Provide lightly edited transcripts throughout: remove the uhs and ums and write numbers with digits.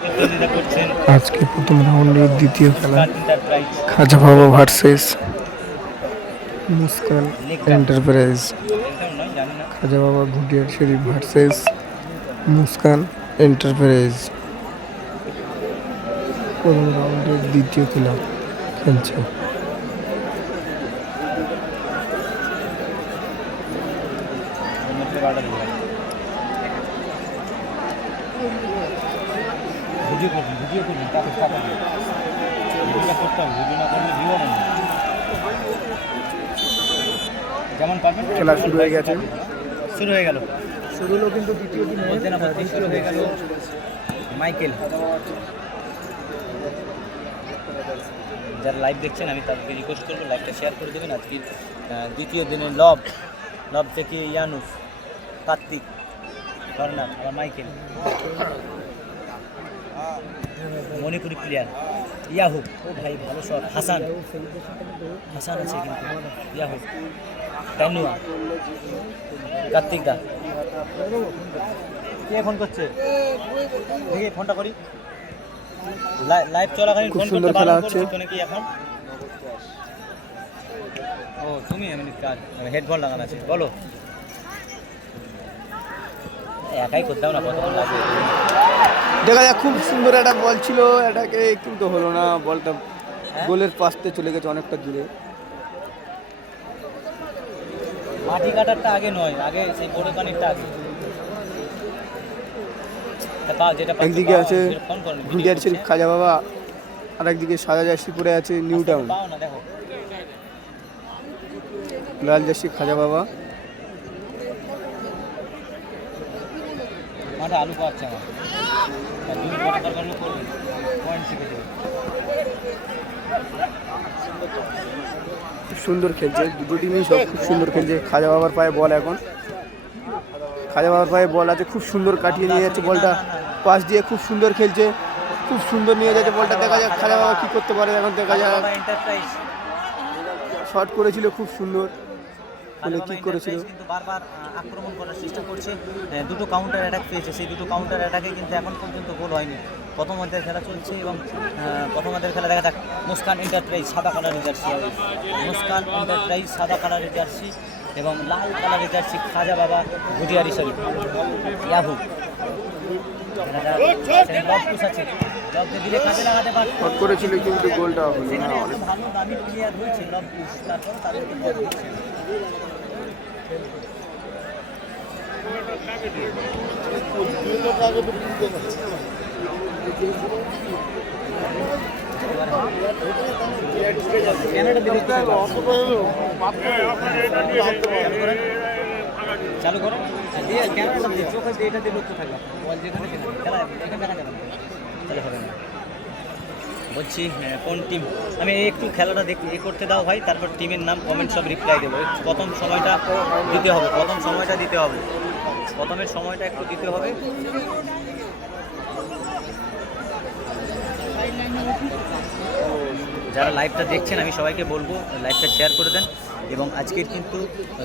আজকে প্রথম রাউন্ডের দ্বিতীয় খেলা খাজা বাবা ভার্সেস মুস্কান এন্টারপ্রাইজ। খাজা বাবা ঘুটিয়ার শরীফ ভার্সেস মুস্কান এন্টারপ্রাইজ প্রথম রাউন্ডের দ্বিতীয় খেলা খেলছে। খেলা শুরু হয়ে গেছে, শুরু হয়ে গেল, শুরু হলো কিন্তু দ্বিতীয় দিন বলতে না বলতে শুরু হয়ে গেল। মাইকেল, যারা লাইভ দেখছেন আমি তাদেরকে রিকোয়েস্ট করবো লাইভটা শেয়ার করে দেবেন। আজকে দ্বিতীয় দিনে লব থেকে ইয়ানুস, কার্তিক, কর্নার, আবার মাইকেল, মণিপুরি প্লেয়ার ইয়াহু, ও ভাই ভালো শট, হাসান আছে কিন্তু ইয়াহু, তানুয়া, কার্তিক দা। কে ফোন করছে দেখি, ফোনটা করি। লাইভ চলাকালীন ফোন করতে ভালো হচ্ছে নাকি এখন? ও তুমি এমনি হেডফোন লাগানো আছে, বলো। একাই করতাম না, কতক্ষণ লাগবে। দেখা যাক, খুব সুন্দর একটা বল ছিল, এটাকে কিন্তু হলো না, বলটা গোলের পাশে চলে গেছে অনেকটা দূরে। মাটি কাটারটা আগে নয়, আগে সেই বড় পানিরটা আগে। একদিকে আছে ঘুটিয়ার শরীফ খাজা বাবা, আর একদিকে সাদা জার্সি পরে আছে নিউ টাউন, লাল জার্সি খাজা বাবা। আলু পাচ্ছে আমার সুন্দর খেলছে, দুটো টিমই সব খুব সুন্দর খেলছে। খাজা বাবার পায়ে বল, এখন খাজা বাবার পায়ে বল আছে, খুব সুন্দর কাটিয়ে নিয়ে যাচ্ছে বলটা পাশ দিয়ে, খুব সুন্দর খেলছে, খুব সুন্দর নিয়ে যাচ্ছে বলটা। দেখা যাক খাজা বাবা কি করতে পারে, এখন দেখা যাক। শট করেছিল খুব সুন্দর, কি করেছিল কিন্তু বারবার আক্রমণ করার চেষ্টা করছে, দুটো কাউন্টার অ্যাটাক পেয়েছে, সেই দুটো কাউন্টার অ্যাটাকে কিন্তু এখন পর্যন্ত গোল হয়নি। প্রথমার্ধের খেলা চলছে এবং প্রথমার্ধের খেলা দেখা যাক। মুস্কান এন্টারপ্রাইজ সাদা কালারের জার্সি, মুস্কান এন্টারপ্রাইজ সাদা কালারের জার্সি এবং লাল কালারের জার্সি খাজা বাবা ঘুটিয়ারি শরীফ ইয়াহু। করেছিল কিন্তু গোলটা হলো না। ভালো দামি প্লেয়ার রয়েছে লবকুশ, তারপর তাদেরকে বল দিচ্ছে। চালু করো, ক্যামেরাটা দিয়ে চোখে এটা দিয়ে লক্ষ্য থাকবে, বল যেখানে খেলা এখানে দেখা যাবে না, তাহলে হবে না। বলছি কোন টিম, আমি একটু খেলাটা করতে দাও ভাই, তারপর টিমের নাম কমেন্ট সব রিপ্লাই দেবো। প্রথম সময়টা দিতে হবে, প্রথমের সময়টা একটু দিতে হবে। যারা লাইভটা দেখছেন আমি সবাইকে বলবো লাইভটা শেয়ার করে দেন। এবং আজকের কিন্তু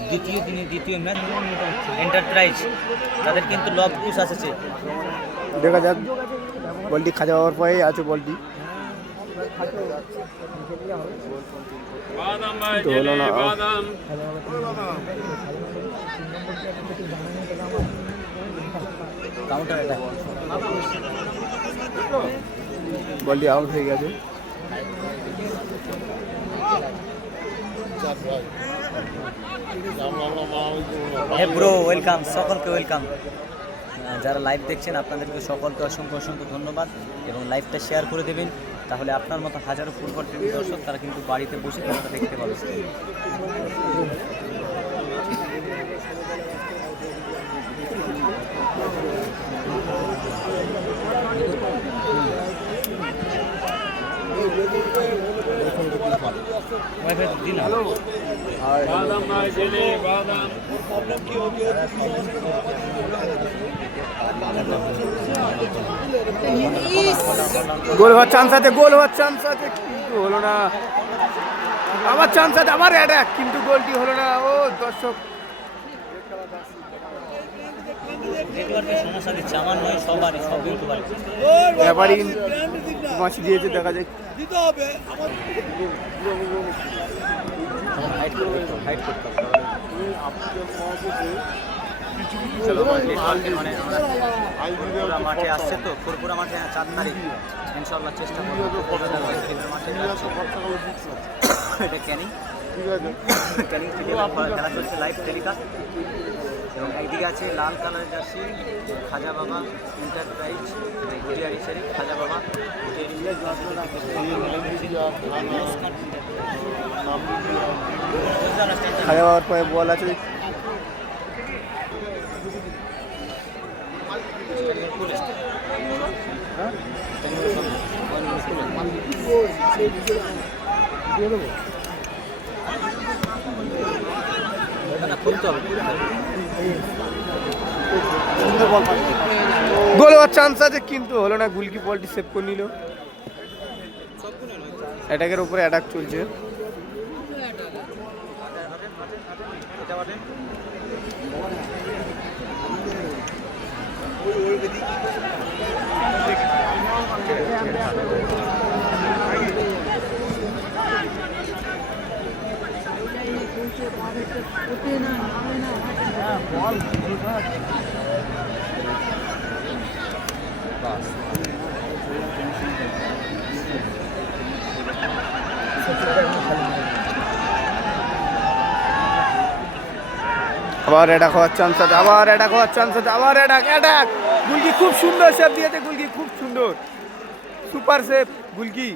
দ্বিতীয় দিনে দ্বিতীয় ম্যাচ এন্টারপ্রাইজ, তাদের কিন্তু লব পুশ আসছে। দেখা যাক, বলটি খাজা বাবার পায়ে আছে, বলটি হলো না। কাউন্টার অ্যাটাক, বলটি আউট হয়ে গেছে। ব্রো ওয়েলকাম, সকলকে ওয়েলকাম। যারা লাইভ দেখছেন আপনাদেরকে সকলকে অসংখ্য ধন্যবাদ এবং লাইভটা শেয়ার করে দেবেন, তাহলে আপনার মতো হাজারো ফুটবল প্রেমী দর্শক তারা কিন্তু বাড়িতে বসে খেলাটা দেখতে পাবে। গোল হওয়ার চান্স আছে, কিন্তু হলো না। আবার চান্স আছে, আবার অ্যাটাক, কিন্তু গোলটি হলো না। ও দর্শক নেটওয়ার্কের সমস্যা দিচ্ছে, আমার নয়, সবারই, সব ইউটিউবারই। ব্যাপারই মাছি দিয়েছে, দেখা যায়। হাইট করতে হবে, হাইট করতে হবে। মানে ফুরপুরা মাঠে আসছে তো, ফুরপুরা মাঠে 4 তারিখ ইনশাল্লাহ চেষ্টা করবো মাঠে যাচ্ছি। এটা ক্যানিং ক্যানিং স্টেডিয়ামে খেলা চলছে, লাইভ টেলিকাস্ট। এবং একদিকে আছে লাল কালারের জার্সি খাজা বাবা এন্টারপ্রাইজ গুটিয়ারি শরীফ, খাজা বাবা খাজা বাবার পায়ে বল আছে। গোল হওয়ার চান্স আছে কিন্তু হলো না, গুলকি বলটি সেভ করে নিল। অ্যাটাকের উপরে অ্যাটাক চলছে। আবার অ্যাটাক হওয়ার চান্স আছে, আবার অ্যাটাক হওয়ার চান্স আছে, আবার অ্যাটাক অ্যাটাক। গুলকি খুব সুন্দর সেভ দিয়েছে, গুলকি খুব সুন্দর, সুপার সেভ গুলকি।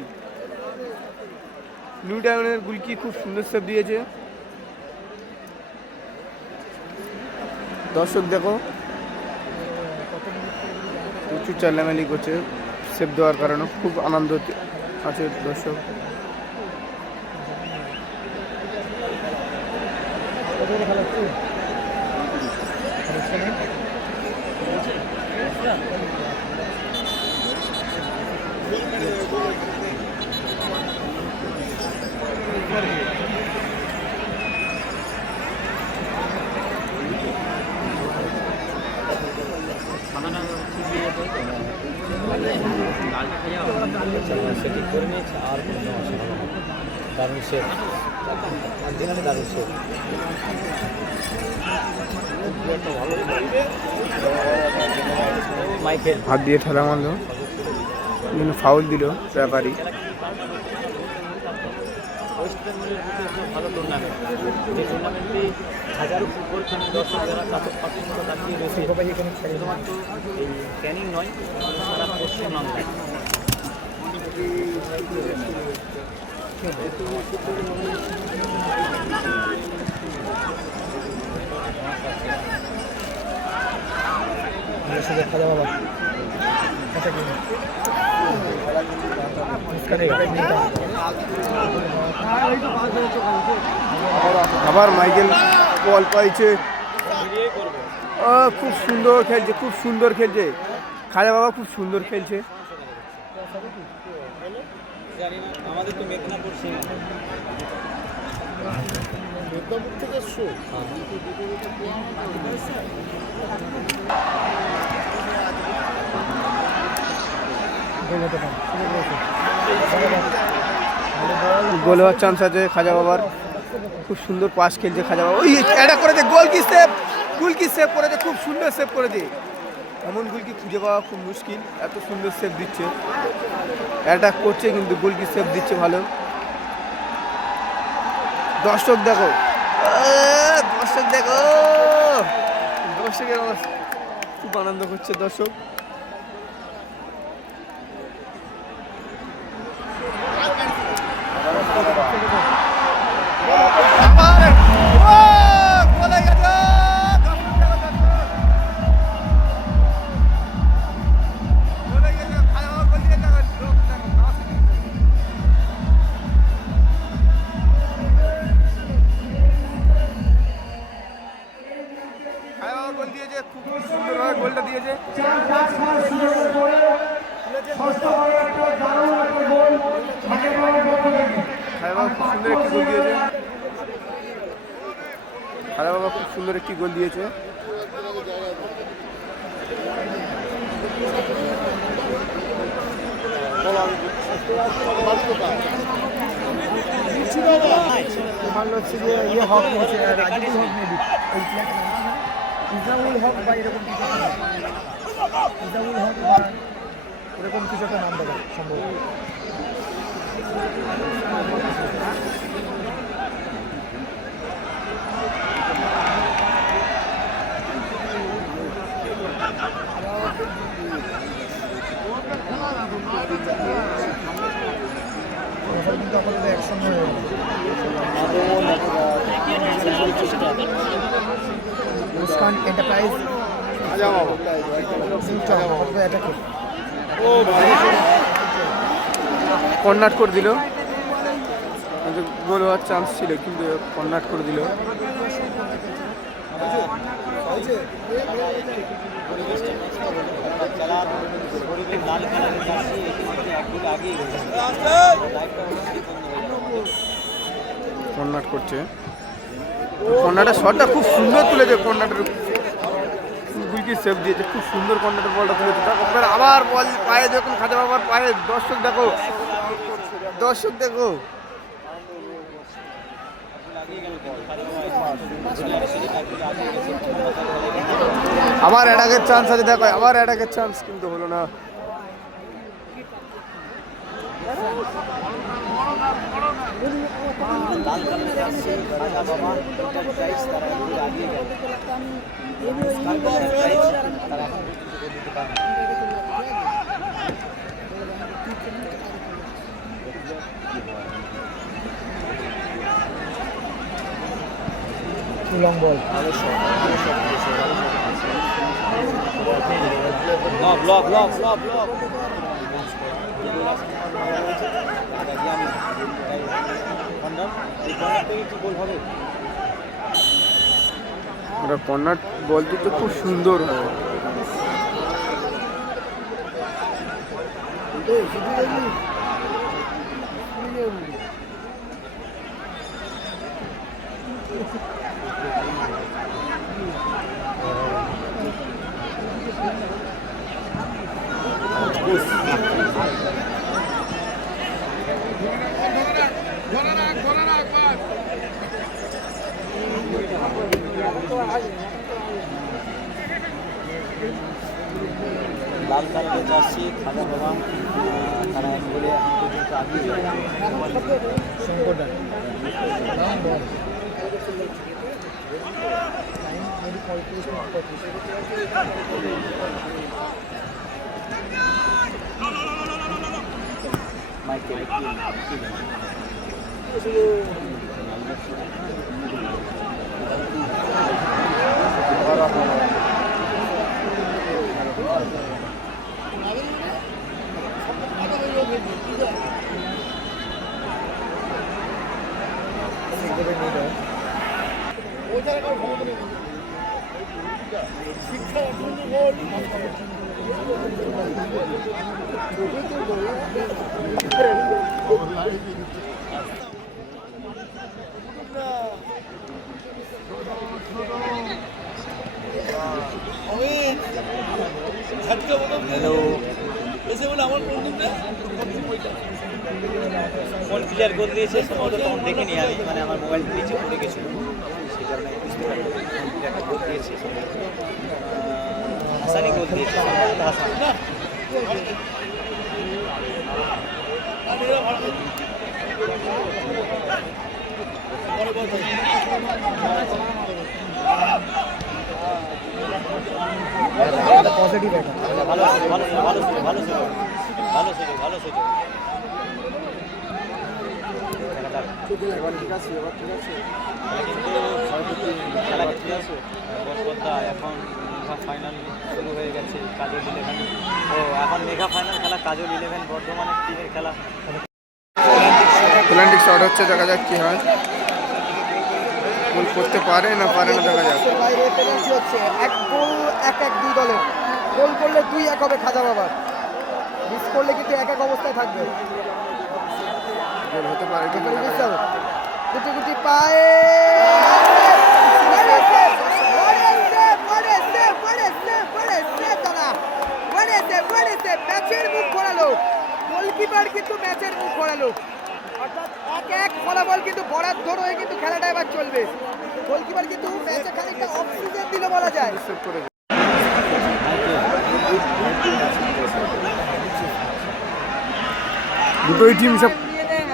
নিউ টাউনের গুলকি খুব সুন্দর সেভ দিয়েছে। দর্শক দেখো প্রচুর চালামেলি করছে সেভ দেওয়ার কারণে, খুব আনন্দ আছে দর্শক। সেটি করে নিয়েছে আর দারুণ শেখ, দারুণ শেখ। মাইকেল হাত দিয়ে ঠেলা মারলো, ফাউল দিল ব্যাপারী। ওয়েস্ট বেঙ্গলের বুকে একটা ভালো টুর্নামেন্ট, যে টুর্নামেন্টে হাজারো ফুটবল খেলে দর্শক যারা তাদের পছন্দ তাকিয়ে রয়েছে। শুধুমাত্র এই ক্যানিং নয়, সারা পশ্চিমবাংলায়। খাজা বাবা আবার মাইকেল বল পাইছে, খুব সুন্দর খেলছে, খুব সুন্দর খেলছে খাজা বাবা, খুব সুন্দর খেলছে। আমাদের তো মেদিনীপুর থেকে গোল হওয়ার চান্স আছে খাজা বাবার, খুব সুন্দর পাস খেলছে খাজা বাবা। ওই অ্যাটাক করেছে, গোল কি সেভ, গোল কি সেভ করেছে, খুব সুন্দর সেভ করেছে। এমন গোল কি খুঁজে পাওয়া খুব মুশকিল, এত সুন্দর সেভ দিচ্ছে। অ্যাটাক করছে কিন্তু গোল কি সেভ দিচ্ছে ভালো। দর্শক দেখো, দর্শক দেখো, দর্শকের খুব আনন্দ করছে দর্শক। গোল দিয়েছে, খুব সুন্দরভাবে গোলটা দিয়েছে। খাজা বাবা খুব সুন্দর একটি গোল দিয়েছে। তোমার হচ্ছে যে ইয়ে হক নিয়েছে, রাজীব হক মেবি ওই ইজামুল হক বা এরকম কিছু একটা নাম। ইজামুল হক বা এরকম কিছু একটা নাম দেবে সম্ভবত। মুস্কান এন্টারপ্রাইজ কর্নাট করে দিল, গোল হওয়ার চান্স ছিল কিন্তু কর্নাট করে দিল। কর্নাট করছে, কর্নাটের শটটা খুব সুন্দর তুলেছে, কর্নাটের গুলকি সেভ দিয়েছে, খুব সুন্দর কর্নাটের বলটা তুলেছে। তারপর আবার বল পায়ে যখন খাজা বাবার পায়ে, দর্শক দেখো, দর্শক দেখো, আবার অ্যাটাকের চান্স আছে, দেখো আবার অ্যাটাকের চান্স কিন্তু হলো না। Long ball block block block block corner বলটি তো খুব সুন্দর হয়। লাল কালারের জার্সি খাজা বাবা, তারা এক বলে এখন পর্যন্ত আগিয়ে কোন প্লেয়ার গোল দিয়েছে সম্ভবত তখন দেখিনি আমি, মানে আমার মোবাইল নিচে পড়ে গেছিল, সেই কারণে বুঝতে পারিনি কোন প্লেয়ারটা গোল দিয়েছে। হাসানি গোল দিয়েছে, হাসান পজিটিভ ভালো ভালো ভালো ভালো ভালো ভালো সুযোগ। খেলা কিন্তু এখন মেঘা ফাইনাল শুরু হয়ে গেছে, কাজল 11। ও এখন মেঘা ফাইনাল খেলা কাজল 11 বর্ধমানের টিমের খেলা। প্ল্যান্টিক শট হচ্ছে, দেখা যাক কি হয়, গোল করতে পারে না পারে না দেখা যাক। বাইরে পেনাল্টি হচ্ছে, এক গোল 1-1 দুই দলে, গোল করলে 2-1 হবে খাজা বাবার, মিস করলে কিন্তু 1-1 অবস্থায় থাকবে। গোল হতে পারে কিন্তু গুটি গুটি পায়ে ম্যাচের মুখ ঘোরালো গোলকিপার, কিন্তু ম্যাচের মুখ ঘোরালো। অর্থাৎ 1-1 ফলাফল কিন্তু বরাদ্দ হয়ে কিন্তু খেলাটা এবার চলবে। গোলকিপার কিন্তু ম্যাচে খানিকটা অক্সিজেন দিল বলা যায়। দুটোই টিম সব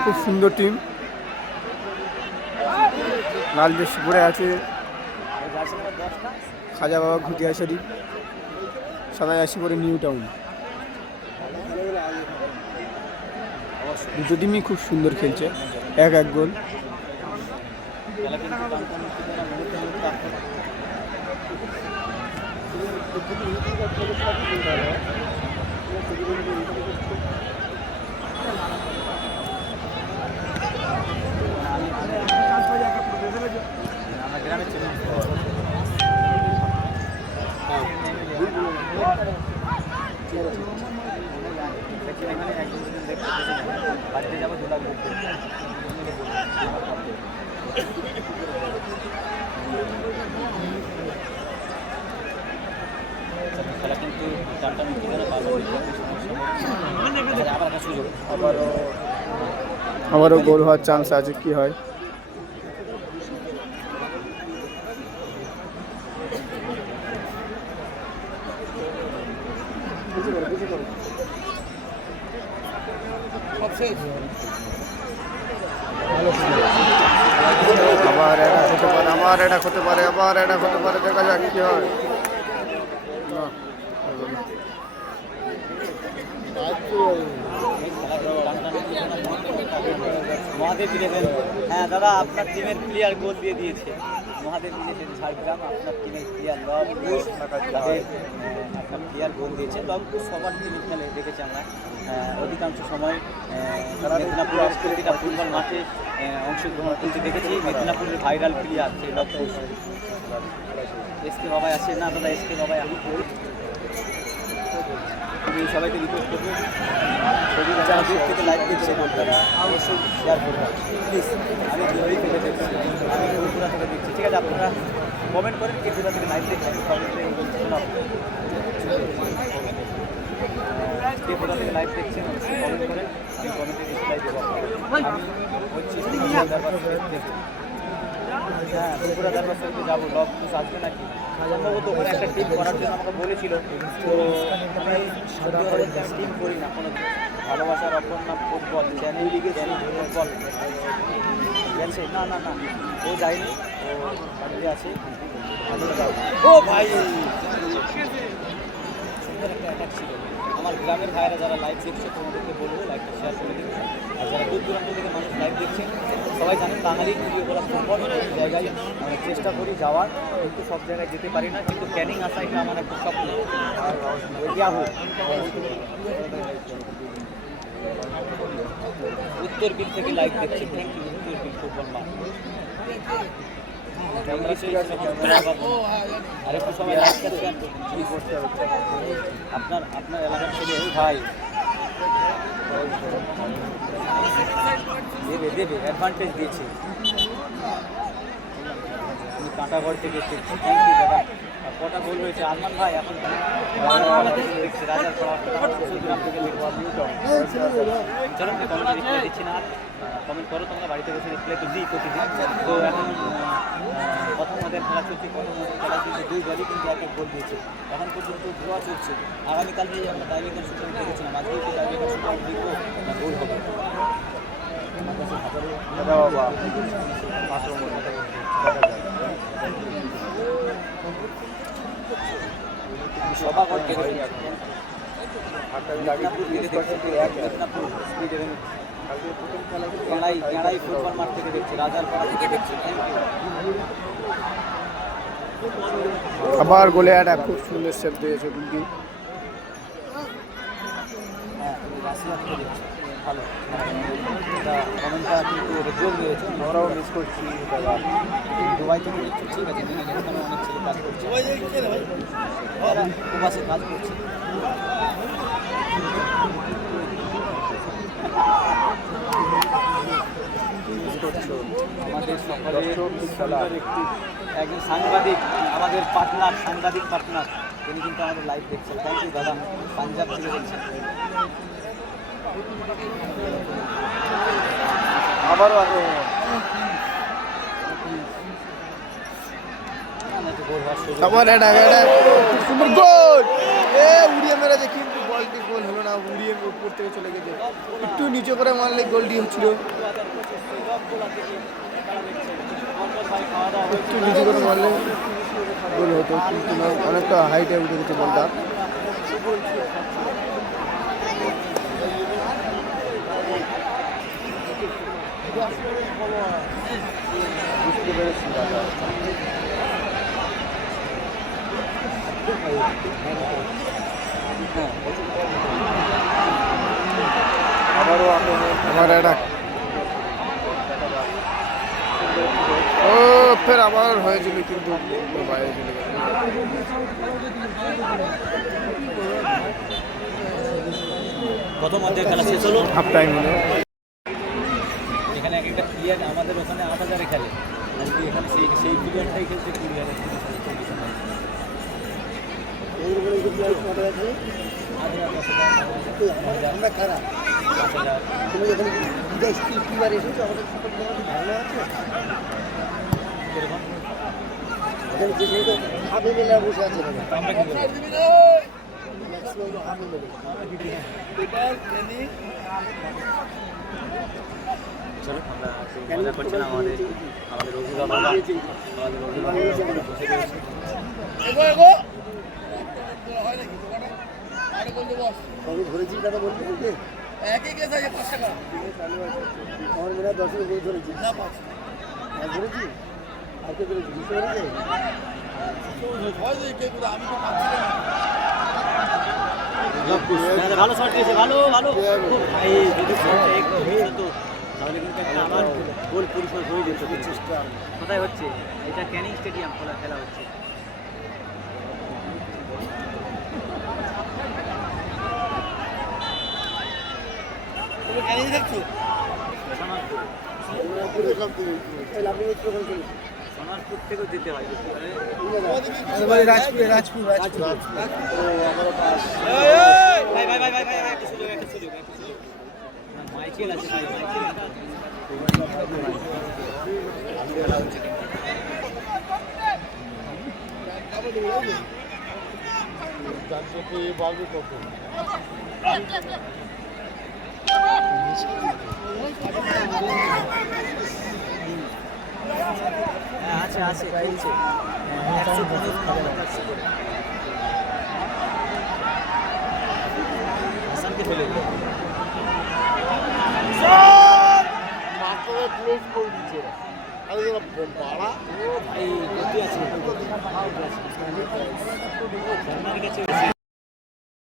খুব সুন্দর টিম। লাল বেশ পরে আছে খাজা বাবা ঘুটিয়া শরীফ, সাদা আসি পরে নিউ টাউন। দুটো টিমই খুব সুন্দর খেলছে, 1-1 গোল। বাড়িতে যাবো দু লাখ খেলা কিন্তু টানটা মুক্তি করে আবার একটা সুযোগ আবারও গোল হওয়ার চান্স আছে, কি হয়। আবার এটা হতে পারে, আবার এটা হতে পারে, আবার এটা হতে পারে, দেখা যাক কি হয়। মহাদেব ইলেভেন, হ্যাঁ দাদা আপনার টিমের প্লেয়ার গোল দিয়ে দিয়েছে। মহাদেব ইলেভেন ঝাড়গ্রাম, আপনার টিমের প্লেয়ার লবকুশ আপনার প্লেয়ার গোল দিয়েছে। লবকুশ সবার টিম খেলে দেখেছি আমরা অধিকাংশ সময় মেদিনীপুরের প্রতিটা ফুটবল মাঠে অংশগ্রহণ করতে দেখেছি। মেদিনীপুরের ভাইরাল প্লেয়ার সেই লবকুশ। এসকে বাবাই আছে না দাদা, এসকে বাবাই আমি সবাইকে রিকোয়েস্ট করবো যারা দূর থেকে লাইভ দেখছেন আপনারা অবশ্যই শেয়ার করবেন প্লিজ। আমি দুই থেকে দেখছি, আমি ত্রিপুরা থেকে দেখছি, ঠিক আছে? আপনারা কমেন্ট করেন কে ত্রিপুরা থেকে লাইভ দেখছেন, কমেন্টে কে কোথা থেকে লাইভ দেখছেন কমেন্ট করেন, আমি কমেন্টে রিপ্লাই দেবো। আমি হচ্ছি হ্যাঁ ত্রিপুরা দরবার শরীফে যাবো। লবকুশ আসবে নাকি? সম্ভবত ওখানে একটা টিম করার জন্য আমাকে বলেছিল, তো আমি টিম করি না কোনো। ভালোবাসার অপর নাম ফুটবল, চ্যানেল লিগে চ্যানেল ফুটবল গেছে না না না, ও যায়নি, ও বাড়িতে আছে। ও ভাই সুন্দর একটা অ্যাটাক ছিল। আমার গ্রামের ভাইয়েরা যারা লাইভ দেখছে তোমাদেরকে বলবো লাইভটা শেয়ার করে দিন। আর যারা দূর দূরান্ত থেকে মানুষ লাইভ দেখছেন, সবাই জানেন বাঙালি ভিডিও করা সম্ভব জায়গায় চেষ্টা করি যাওয়ার, কিন্তু সব জায়গায় যেতে পারি না। কিন্তু ক্যানিং আসা এটা আমার একটা স্বপ্ন। ইয়াহু উত্তর বিল থেকে লাইভ দেখছি, থ্যাংক ইউ উত্তর বিল ফুটবল মাঠ। আর একটু সময় আপনার এলাকার ছেলে ভাই দেবে দেবে অ্যাডভান্টেজ দিয়েছে। আমি কাঁটাগড় থেকে দেখছি, থ্যাংক ইউ দাদা। কটা গোল হয়েছে আরমান ভাই? এখন দেখছি রাজার পড়া চলুন কমেন্টে রিপ্লাই দিচ্ছি না, কমেন্ট করো তোমরা, বাড়িতে বসে রিপ্লাই তো দিই প্রতিদিন। তো এখন প্রথম আমাদের খেলা চলছে, প্রথম আমাদের খেলা চলছে, দুই দলই কিন্তু এক গোল দিয়েছে। এখন পর্যন্ত ড্র চলছে। আগামীকাল যে আমরা টাইব্রেকার শুট আউট দেখেছিলাম, আজকে একটু টাইব্রেকার শুট আউট দেখবো না গোল হবে। আমার কাছে সভা করতে কেড়াই ফুটবল মাঠ থেকে দেখছি, রাজার পাড়া থেকে দেখছি। আবার গোলে একটা খুব সুন্দর সেভ দিয়েছে কিন্তু। হ্যাঁ রাশিয়া থেকে দেখছি, ভালো কমেন্টটা কিন্তু জোর দিয়েছে। আমরাও মিস করছি দাদা, দুবাই থেকে দেখছি, ঠিক আছে দিনে এখানে অনেক ছেলে কাজ করছে, প্রবাসে কাজ করছে। আমাদের সকলের সুন্দর একটি একজন সাংবাদিক, আমাদের পার্টনার, সাংবাদিক পার্টনার তিনি কিন্তু আমাদের লাইভ দেখছেন। থ্যাংক ইউ দাদা, পাঞ্জাব থেকে বলছেন। আবারও আক্রমণ, আবার এটা খুব সুন্দর গোল, উড়িয়ে মেরেছে কিন্তু বলটি গোল হলো না, উড়িয়ে উপর থেকে চলে গেছে, একটু নিচে করে মারলে গোলটি হচ্ছিল, একটু নিচে করে মারলে গোল হতো কিন্তু না, অনেকটা হাইটে উঠে গেছে বলটা। বুঝতে পেরেছি দাদা। আবারও আমার এটা ফের আবার হয়েছিল কিন্তু বাইরে চলে গেল। প্রথম অর্ধের খেলা শেষ হলো, হাফ টাইম হলো। এখানে এক একটা প্লেয়ার আমাদের ওখানে 8,000-এ খেলে, আজকে এখানে সেই প্লেয়ারটাই খেলছে 20,000। আমরা খারাপ, তুমি যখন বিদেশ কিবার এসেছো আমাদের ধারণা আছে, হাফে মেলে বসে আছে চলো আমরা মজা করছিলাম, আমাদের অভিভাবকরা বসে রয়েছে। ধরেছি দাদা বলতে একই কেস আছে 5 টাকা আমার মনে হয় 10 টাকা ধরেছি না 5 ধরেছি আর কে ধরেছি বুঝতে পেরেছি আমি তো পাচ্ছি না। ভালো শট দিয়েছে, ভালো ভালো ভাই, যদি শটটা একটু হতো তাহলে কিন্তু একটা আবার গোল পরিশোধ হয়ে যেত। চেষ্টা কোথায় হচ্ছে? এটা ক্যানিং স্টেডিয়াম খেলা হচ্ছে। সোনারপুর থেকেও যেতে হয়, রাজপুর মাইকেল আছে ভাই, মাইকেল আছে আছে খেলছে 115 হাসানকে ফেলে দিল। ভাই গতি আছে,